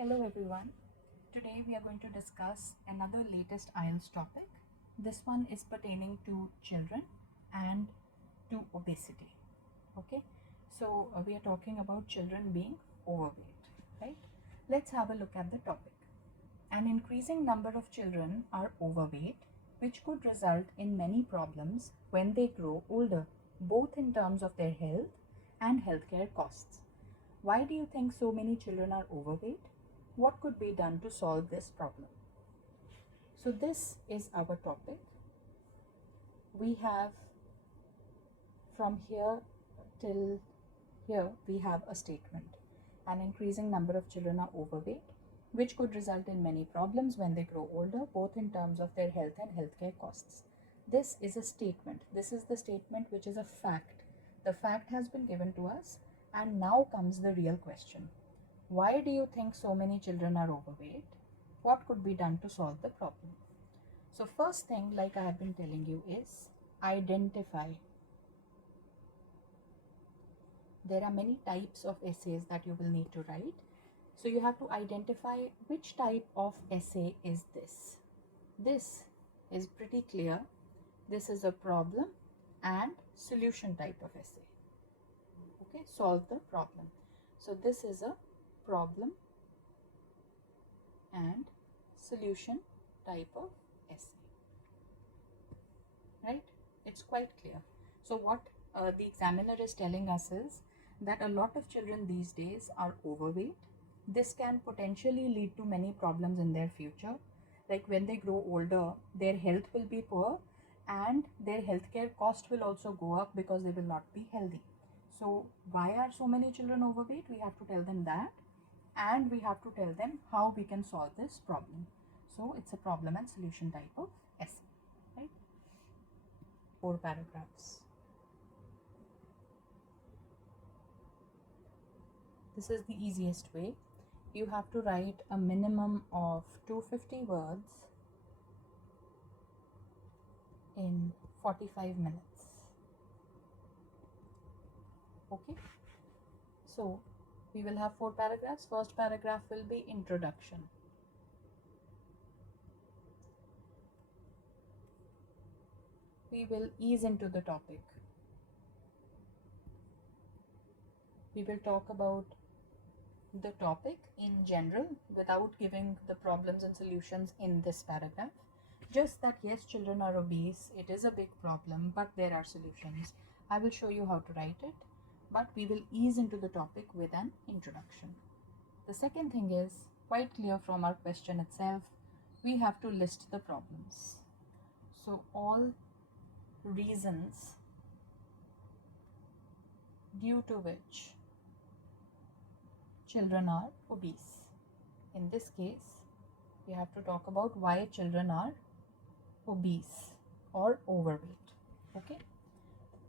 Hello everyone. Today we are going to discuss another latest IELTS topic. This one is pertaining to children and to obesity. Okay, so we are talking about children being overweight, right? Let's have a look at the topic. An increasing number of children are overweight, which could result in many problems when they grow older, both in terms of their health and healthcare costs. Why do you think so many children are overweight? What could be done to solve this problem? So, this is our topic. We have from here till here, we have a statement. An increasing number of children are overweight, which could result in many problems when they grow older, both in terms of their health and healthcare costs. This is a statement. This is the statement which is a fact. The fact has been given to us, and now comes the real question. Why do you think so many children are overweight? What could be done to solve the problem? So, first thing, like I have been telling you, is identify. There are many types of essays that you will need to write. So, you have to identify which type of essay is this. This is pretty clear. This is a problem and solution type of essay. Okay, solve the problem. So, this is a problem and solution type of essay, right? It's quite clear. So what the examiner is telling us is that a lot of children these days are overweight. This can potentially lead to many problems in their future. Like when they grow older, their health will be poor and their healthcare cost will also go up because they will not be healthy. So why are so many children overweight? We have to tell them that, and we have to tell them how we can solve this problem. So it's a problem and solution type of essay, right? 4 paragraphs. This is the easiest way. You have to write a minimum of 250 words in 45 minutes. Okay, so we will have 4 paragraphs. First paragraph will be introduction. We will ease into the topic. We will talk about the topic in general without giving the problems and solutions in this paragraph. Just that yes, children are obese, it is a big problem, but there are solutions. I will show you how to write it, but we will ease into the topic with an introduction. The second thing is quite clear from our question itself. We have to list the problems. So all reasons due to which children are obese. In this case, we have to talk about why children are obese or overweight. Okay.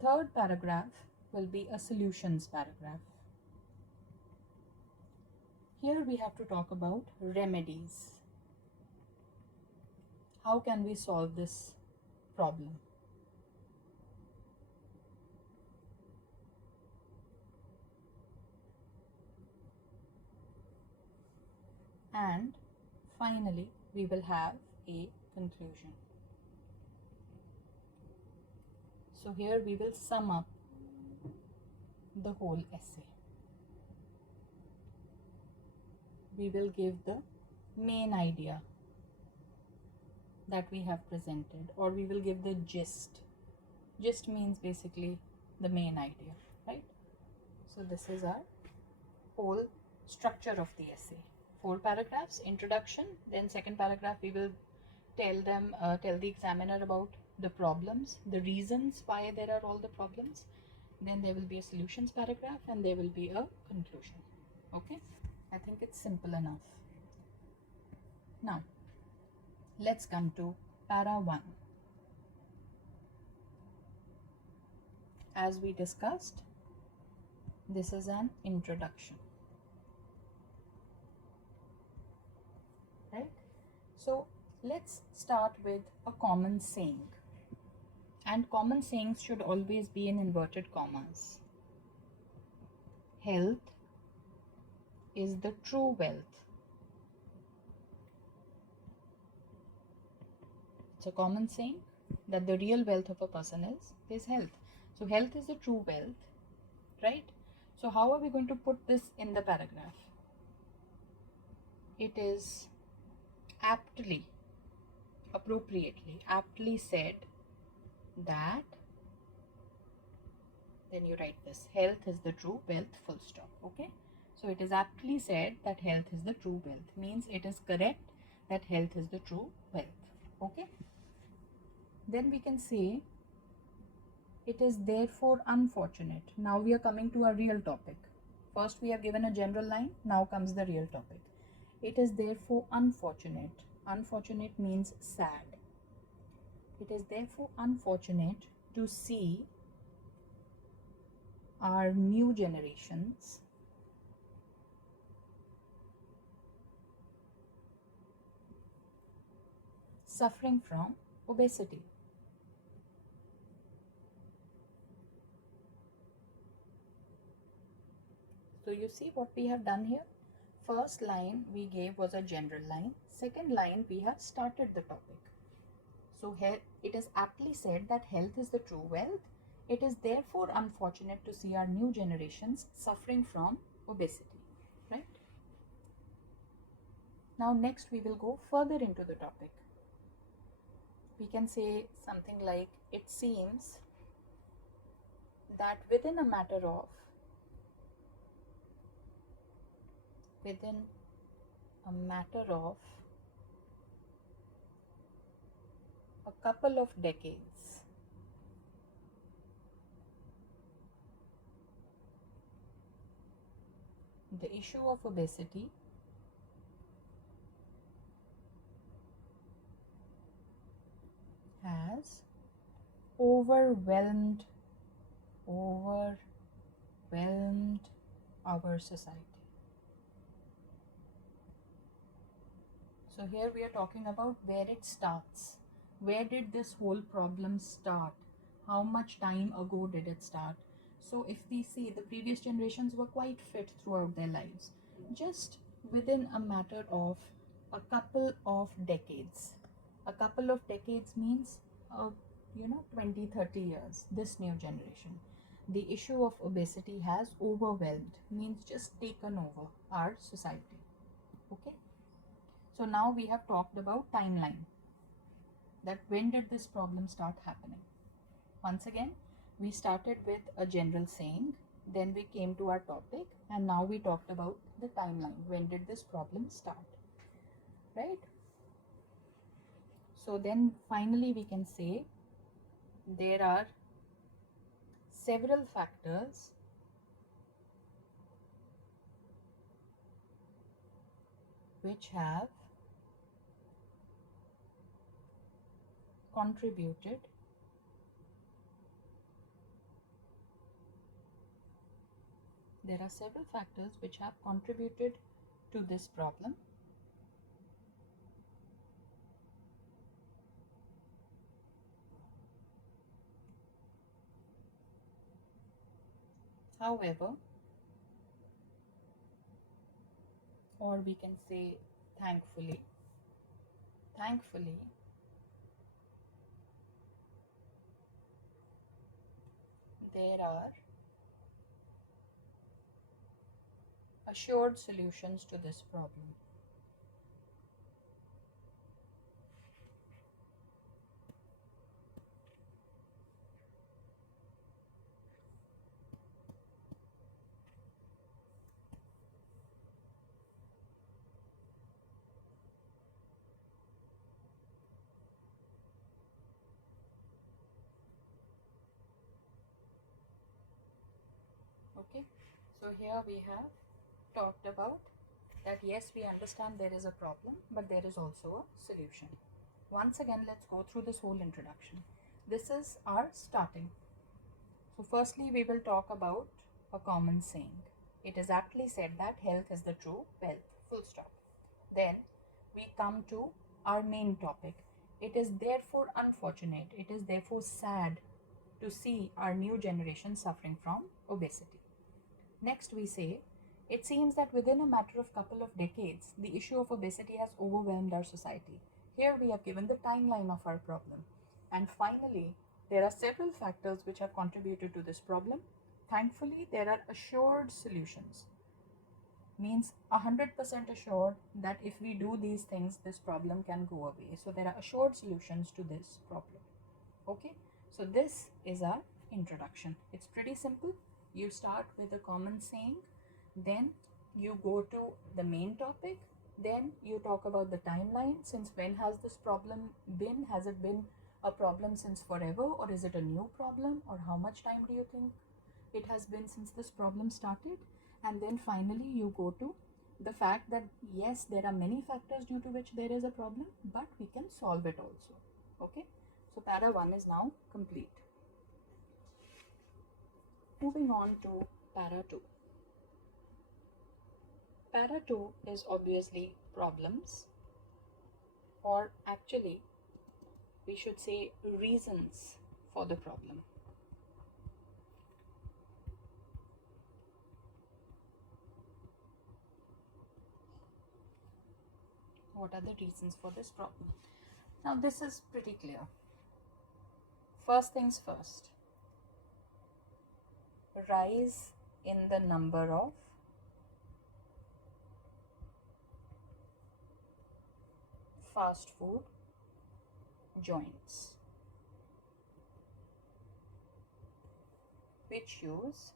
Third paragraph will be a solutions paragraph. Here we have to talk about remedies. How can we solve this problem? And finally, we will have a conclusion. So here we will sum up the whole essay. We will give the main idea that we have presented, or we will give the gist. Gist means basically the main idea, right? So this is our whole structure of the essay. 4 paragraphs, introduction, then second paragraph we will tell the examiner about the problems, the reasons why there are all the problems. Then there will be a solutions paragraph and there will be a conclusion. Okay, I think it's simple enough. Now let's come to para 1. As we discussed, this is an introduction, right? So let's start with a common saying, and common sayings should always be in inverted commas. Health is the true wealth It's a common saying that the real wealth of a person is his health. So health is the true wealth, right? So how are we going to put this in the paragraph? It is aptly, appropriately, aptly said that, then you write this, health is the true wealth, full stop. Okay, so it is aptly said that health is the true wealth, means it is correct that health is the true wealth. Okay, then we can say it is therefore unfortunate. Now we are coming to a real topic. First we have given a general line, now comes the real topic. It is therefore unfortunate. Unfortunate means sad. It is therefore unfortunate to see our new generations suffering from obesity. So you see what we have done here. First line we gave was a general line. Second line we have started the topic. So here it is aptly said that health is the true wealth. It is therefore unfortunate to see our new generations suffering from obesity, right? Now next we will go further into the topic. We can say something like, it seems that within a matter of a couple of decades, the issue of obesity has overwhelmed our society. So here we are talking about where it starts. Where did this whole problem start? How much time ago did it start? So if we see, the previous generations were quite fit throughout their lives. Just within a matter of a couple of decades. A couple of decades means, 20, 30 years, this new generation. The issue of obesity has overwhelmed, means just taken over our society. Okay. So now we have talked about timeline, that when did this problem start happening. Once again, we started with a general saying, then we came to our topic, and now we talked about the timeline. When did this problem start, right? So then finally we can say there are several factors which have contributed to this problem. However, or we can say thankfully, there are assured solutions to this problem. Okay, so here we have talked about that yes, we understand there is a problem, but there is also a solution. Once again, let's go through this whole introduction. This is our starting. So firstly, we will talk about a common saying. It is aptly said that health is the true wealth, full stop. Then we come to our main topic. It is therefore unfortunate, it is therefore sad to see our new generation suffering from obesity. Next we say, it seems that within a matter of couple of decades, the issue of obesity has overwhelmed our society. Here we have given the timeline of our problem. And finally, there are several factors which have contributed to this problem. Thankfully, there are assured solutions. Means 100% assured that if we do these things, this problem can go away. So there are assured solutions to this problem. Okay, so this is our introduction. It's pretty simple. You start with a common saying, then you go to the main topic, then you talk about the timeline. Since when has this problem been? Has it been a problem since forever, or is it a new problem, or how much time do you think it has been since this problem started? And then finally you go to the fact that yes, there are many factors due to which there is a problem, but we can solve it also. Okay, so para 1 is now complete. Moving on to para 2. Para 2 is obviously problems, or actually we should say reasons for the problem. What are the reasons for this problem? Now this is pretty clear. First things first, rise in the number of fast food joints which use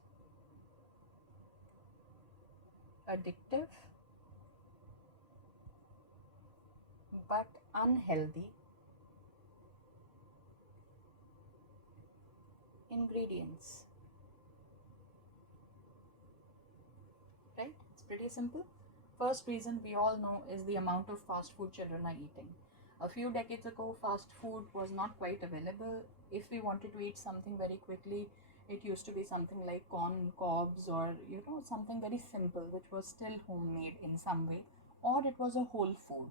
addictive but unhealthy ingredients. Right? It's pretty simple. First reason we all know is the amount of fast food children are eating. A few decades ago, fast food was not quite available. If we wanted to eat something very quickly, it used to be something like corn cobs, or something very simple which was still homemade in some way, or it was a whole food,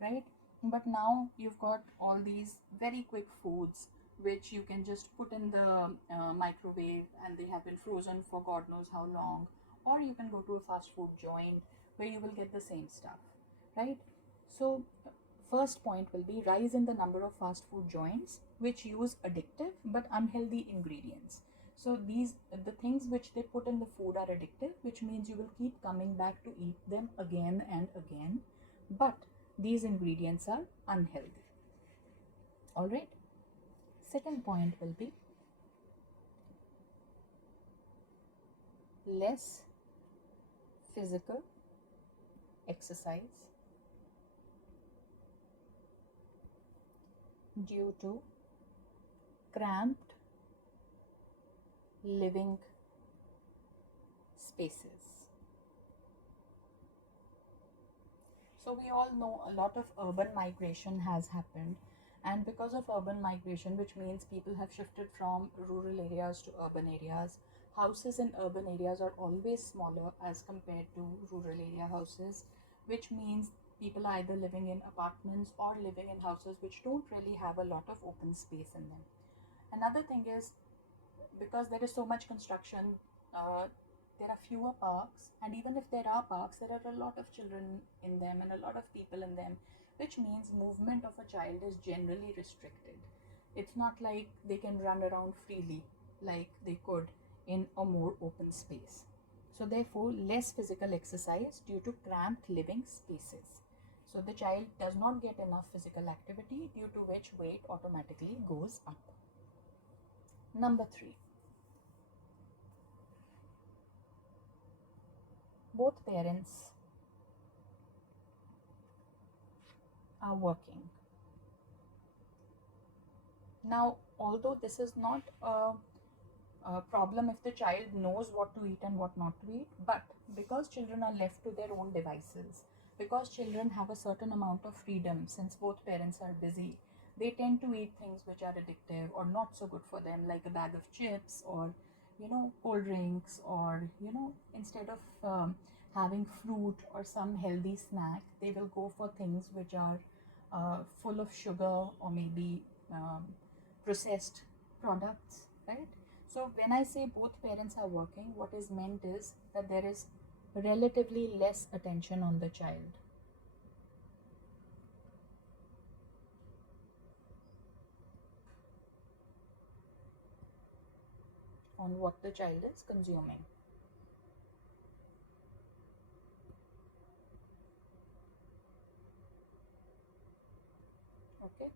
right? But now you've got all these very quick foods which you can just put in the microwave, and they have been frozen for God knows how long. Or you can go to a fast food joint where you will get the same stuff, right? So first point will be rise in the number of fast food joints which use addictive but unhealthy ingredients. So the things which they put in the food are addictive, which means you will keep coming back to eat them again and again, but these ingredients are unhealthy. All right. Second point will be less physical exercise due to cramped living spaces. So we all know a lot of urban migration has happened, and because of urban migration, which means people have shifted from rural areas to urban areas, houses in urban areas are always smaller as compared to rural area houses, which means people are either living in apartments or living in houses which don't really have a lot of open space in them. Another thing is, because there is so much construction, there are fewer parks, and even if there are parks, there are a lot of children in them and a lot of people in them, which means movement of a child is generally restricted. It's not like they can run around freely like they could in a more open space. So therefore, less physical exercise due to cramped living spaces. So the child does not get enough physical activity, due to which weight automatically goes up. Number 3. Both parents are working. Now, although this is not a problem if the child knows what to eat and what not to eat, but because children are left to their own devices, because children have a certain amount of freedom, since both parents are busy, they tend to eat things which are addictive or not so good for them, like a bag of chips, or cold drinks, or instead of having fruit or some healthy snack, they will go for things which are full of sugar, or maybe processed products, right? So when I say both parents are working, what is meant is that there is relatively less attention on the child. on what the child is consuming. Okay.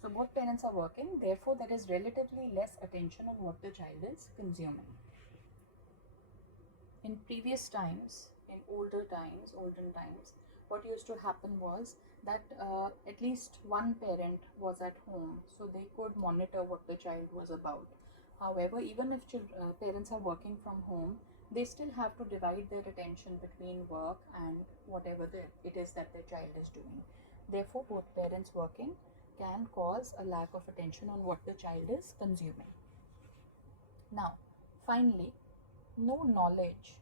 So both parents are working, therefore there is relatively less attention on what the child is consuming. In previous times, in olden times, what used to happen was that at least one parent was at home, so they could monitor what the child was about. However, even if parents are working from home, they still have to divide their attention between work and whatever it is that their child is doing. Therefore, both parents working can cause a lack of attention on what the child is consuming. Now, finally, no knowledge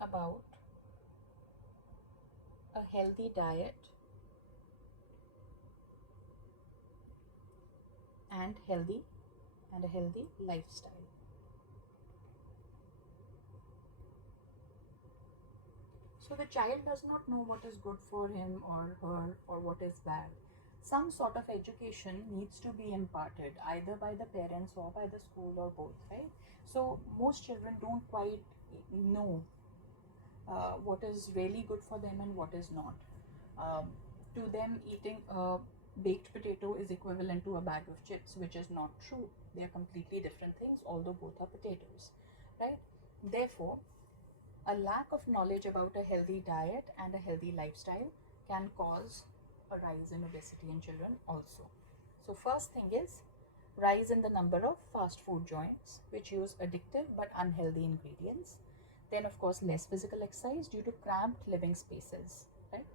about a healthy diet and a healthy lifestyle. So the child does not know what is good for him or her or what is bad. Some sort of education needs to be imparted either by the parents or by the school or both, right? So most children don't quite know what is really good for them and what is not. To them, eating a baked potato is equivalent to a bag of chips, which is not true. They are completely different things, although both are potatoes, right? Therefore, a lack of knowledge about a healthy diet and a healthy lifestyle can cause a rise in obesity in children also. So first thing is rise in the number of fast food joints which use addictive but unhealthy ingredients. Then of course less physical exercise due to cramped living spaces, right?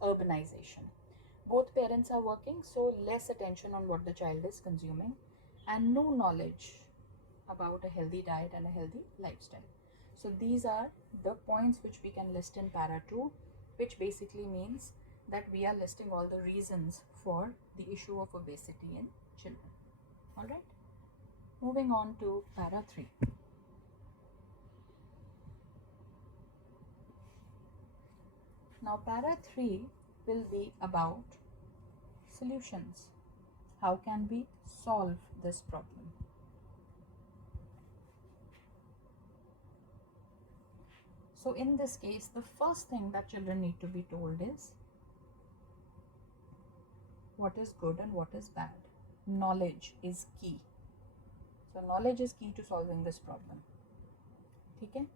Urbanization. Both parents are working, so less attention on what the child is consuming and no knowledge about a healthy diet and a healthy lifestyle. So these are the points which we can list in para 2, which basically means that we are listing all the reasons for the issue of obesity in children. All right. Moving on to para 3. Now para 3 will be about solutions. How can we solve this problem? So in this case, the first thing that children need to be told is what is good and what is bad. Knowledge is key. So knowledge is key to solving this problem. Okay?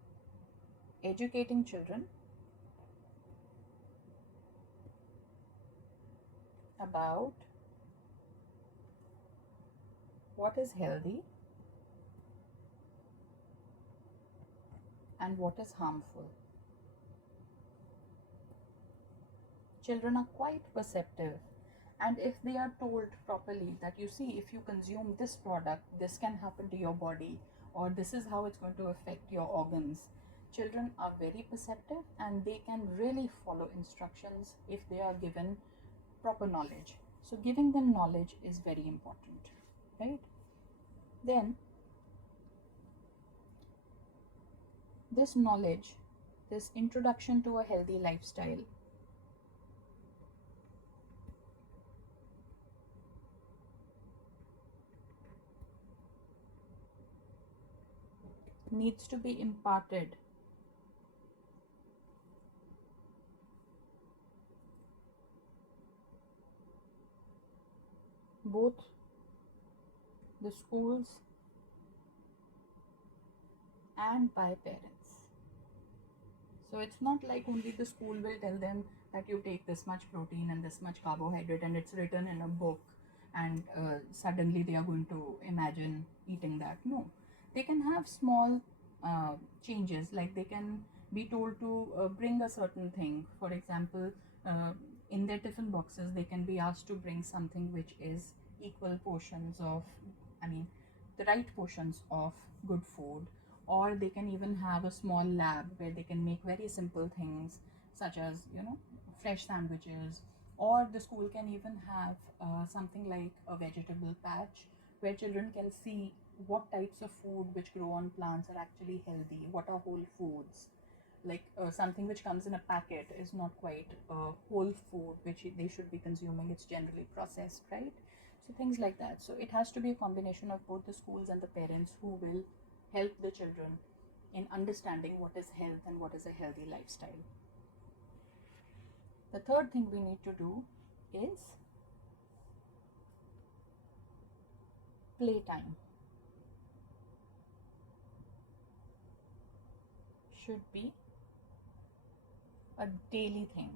Educating children about what is healthy and what is harmful. Children are quite perceptive, and if they are told properly that you see, if you consume this product, this can happen to your body, or this is how it's going to affect your organs. Children are very perceptive and they can really follow instructions if they are given proper knowledge. So giving them knowledge is very important, right? Then this knowledge, this introduction to a healthy lifestyle needs to be imparted both the schools and by parents. So it's not like only the school will tell them that you take this much protein and this much carbohydrate and it's written in a book and suddenly they are going to imagine eating that. No, they can have small changes, like they can be told to bring a certain thing. For example, in their tiffin boxes they can be asked to bring something which is equal portions of, the right portions of good food, or they can even have a small lab where they can make very simple things such as fresh sandwiches, or the school can even have something like a vegetable patch where children can see what types of food which grow on plants are actually healthy, what are whole foods. Like something which comes in a packet is not quite whole food which they should be consuming, it's generally processed, right? So things like that. So it has to be a combination of both the schools and the parents who will help the children in understanding what is health and what is a healthy lifestyle. The third thing we need to do is playtime. Should be a daily thing.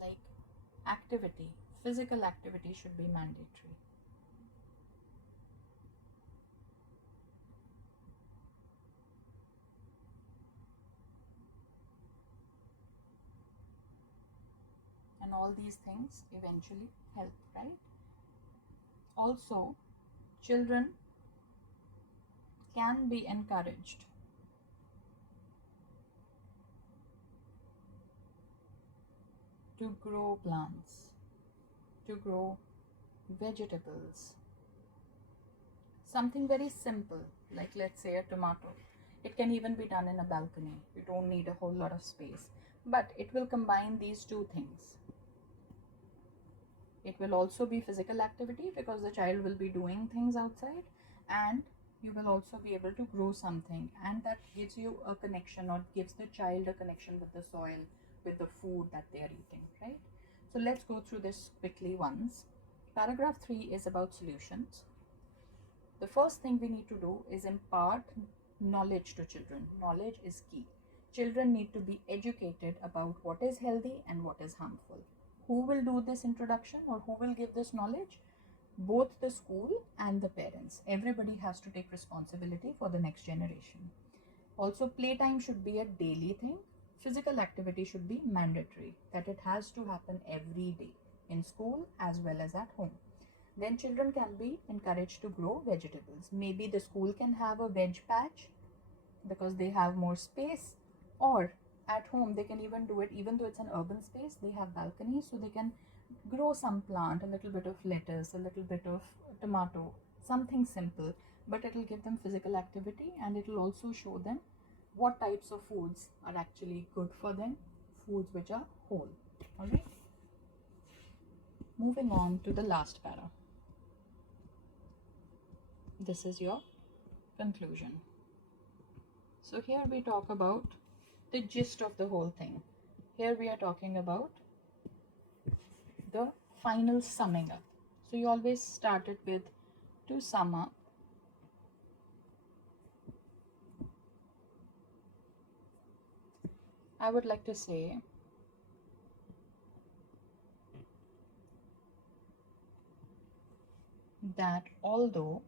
Like activity, physical activity should be mandatory. And all these things eventually help, right? Also, children can be encouraged to grow plants, to grow vegetables. Something very simple, like let's say a tomato. It can even be done in a balcony. You don't need a whole lot of space. But it will combine these two things. It will also be physical activity because the child will be doing things outside, and you will also be able to grow something, and that gives you a connection, or gives the child a connection with the soil, with the food that they are eating, right? So let's go through this quickly once. Paragraph 3 is about solutions. The first thing we need to do is impart knowledge to children. Knowledge is key. Children need to be educated about what is healthy and what is harmful. Who will do this introduction, or who will give this knowledge? Both the school and the parents. Everybody has to take responsibility for the next generation. Also, playtime should be a daily thing. Physical activity should be mandatory, that it has to happen every day in school as well as at home. Then children can be encouraged to grow vegetables. Maybe the school can have a veg patch because they have more space, or at home they can even do it. Even though it's an urban space, they have balconies, so they can grow some plant, a little bit of lettuce, a little bit of tomato, something simple, but it will give them physical activity, and it will also show them what types of foods are actually good for them, foods which are whole. All right, moving on to the last para. This is your conclusion. So here we talk about the gist of the whole thing. Here we are talking about the final summing up. So you always start it with to sum up. I would like to say that although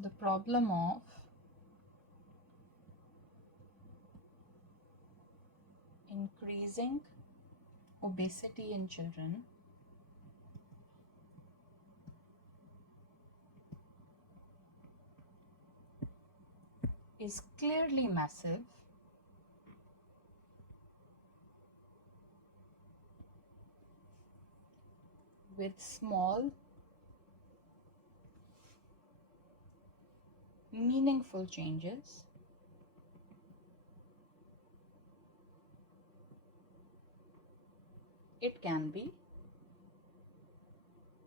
the problem of increasing obesity in children is clearly massive, with small, meaningful changes, it can be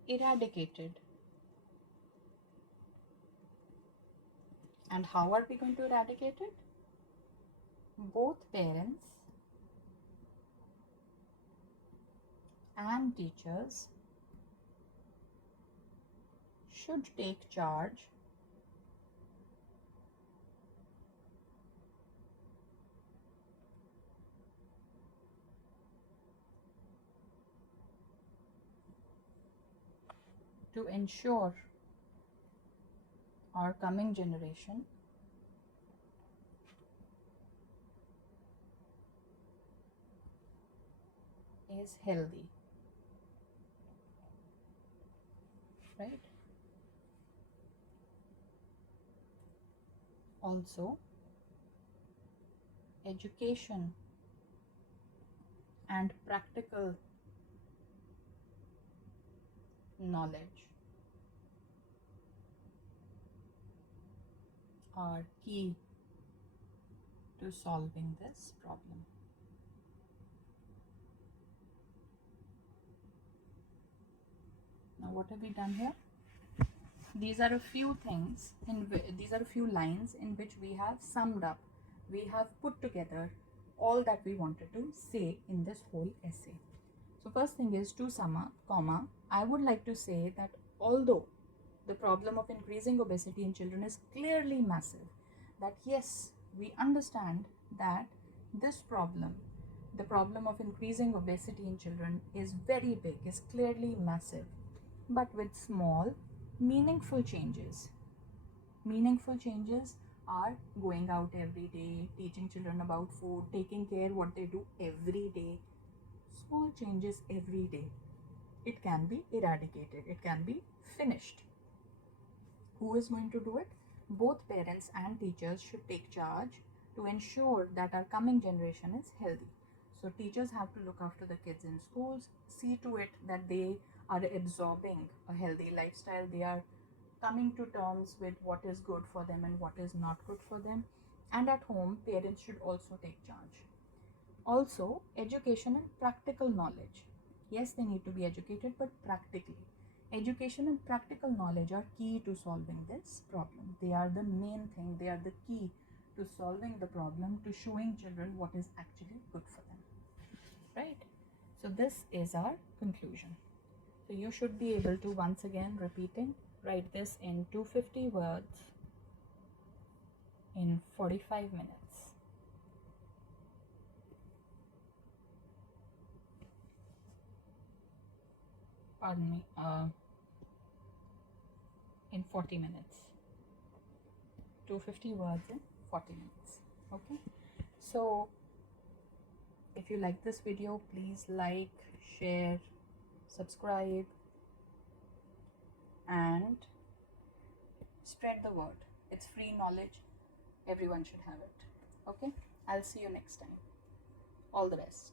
eradicated. And how are we going to eradicate it? Both parents and teachers should take charge to ensure our coming generation is healthy, right? Also, education and practical knowledge are key to solving this problem. Now what have we done here? These are a few things, these are a few lines in which we have summed up, we have put together all that we wanted to say in this whole essay. So first thing is, to sum up, comma, I would like to say that although the problem of increasing obesity in children is clearly massive, that yes, we understand that this problem, the problem of increasing obesity in children, is very big, is clearly massive, but with small, meaningful changes. Meaningful changes are going out every day, teaching children about food, taking care what they do every day. Small changes every day. It can be eradicated, it can be finished. Who is going to do it? Both parents and teachers should take charge to ensure that our coming generation is healthy. So teachers have to look after the kids in schools, see to it that they are absorbing a healthy lifestyle, they are coming to terms with what is good for them and what is not good for them. And at home, parents should also take charge. Also, education and practical knowledge. Yes, they need to be educated, but practically. Education and practical knowledge are key to solving this problem. They are the main thing, they are the key to solving the problem, to showing children what is actually good for them. Right? So this is our conclusion. So you should be able to, once again repeating, write this in 250 words in 45 minutes. Pardon me, in 40 minutes. 250 words in 40 minutes. Okay, so if you like this video, please like, share, subscribe, and spread the word. It's free knowledge, everyone should have it. Okay, I'll see you next time. All the best.